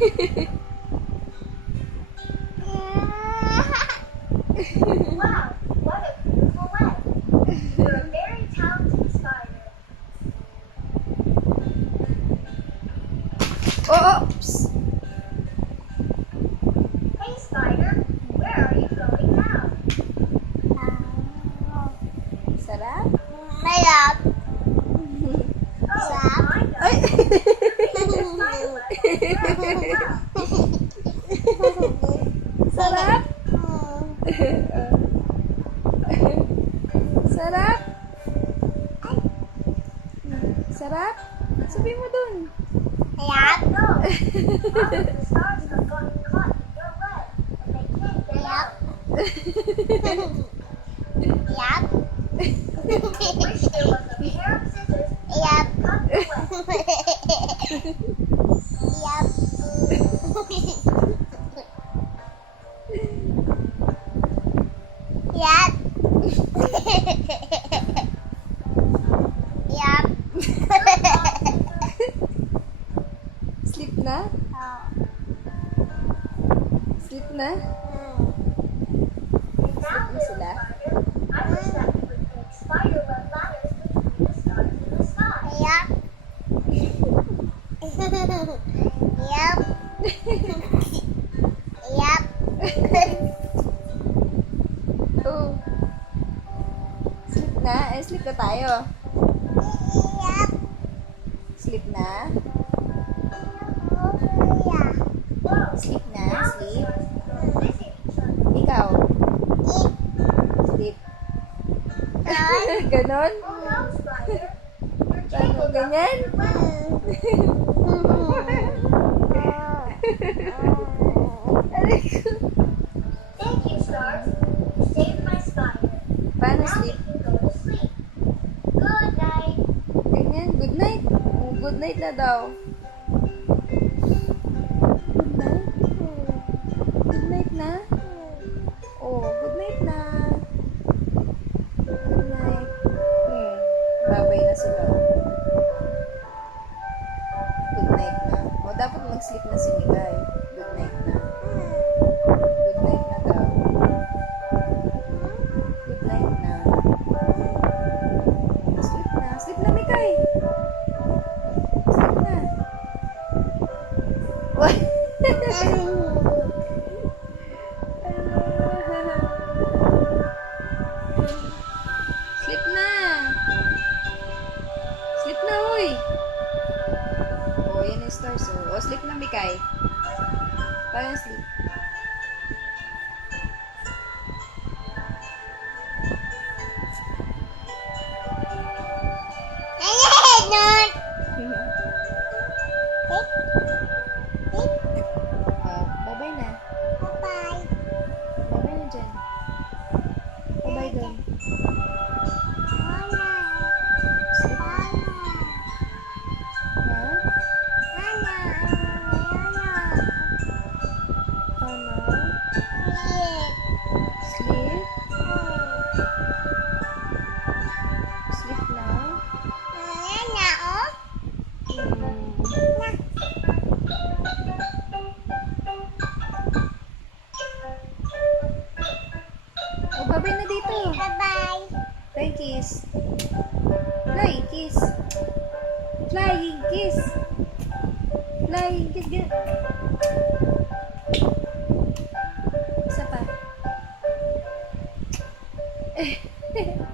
Wow, what a beautiful web. You're a very talented spider. Oops! Hey, spider, where are you going now? Sarap? Mayroon. Oh, Sam? I know. Ay! The spider web will very well. Sarap? Sarap? Sarap? Sabi mo dun. Mayroon. No, all of the stars have gotten caught in your web, and they can't get out. Mayroon. I wish there was a pair of scissors Mayroon. to cut the web. Mayroon. Sleep na? Sleep na? And now, little sila? spider, I wish that we would make spider web ladders between the stars in the sky. Oh. Sleep na? Eh, sleep na tayo. Sleep na? Whoa, Sleep na? now the Sleep? stars become busy each other. Ikaw? Sleep. Ganon? Oh no, spider, you're Paano? tangled up Ganyan? in your web. Aray ko. Thank you, stars. You saved my spider. Paano Now we sleep? can go to sleep. Good night. Ganyan. Good night. Oh, good night na daw. Good night? Good night na? Oh, good night na. Good night. Babay na sila. Good night na. O, dapat mag-sleep na si Mikay. Good night na. Good night na daw. Good night na. Sleep na. Sleep na, Mikay. Sleep na. What? Sleep na. Sleep na, uy. Oh, yan yung stars. Oh, sleep na, Mikay. Parang sleep. Bye-bye na. Bye-bye na dyan. Bye-bye doon. Sleep. Ha? Ano? Sleep? Sleep na? Oh, bye-bye na dito. Flying kiss. Flying kiss. Flying kiss. Flying kiss.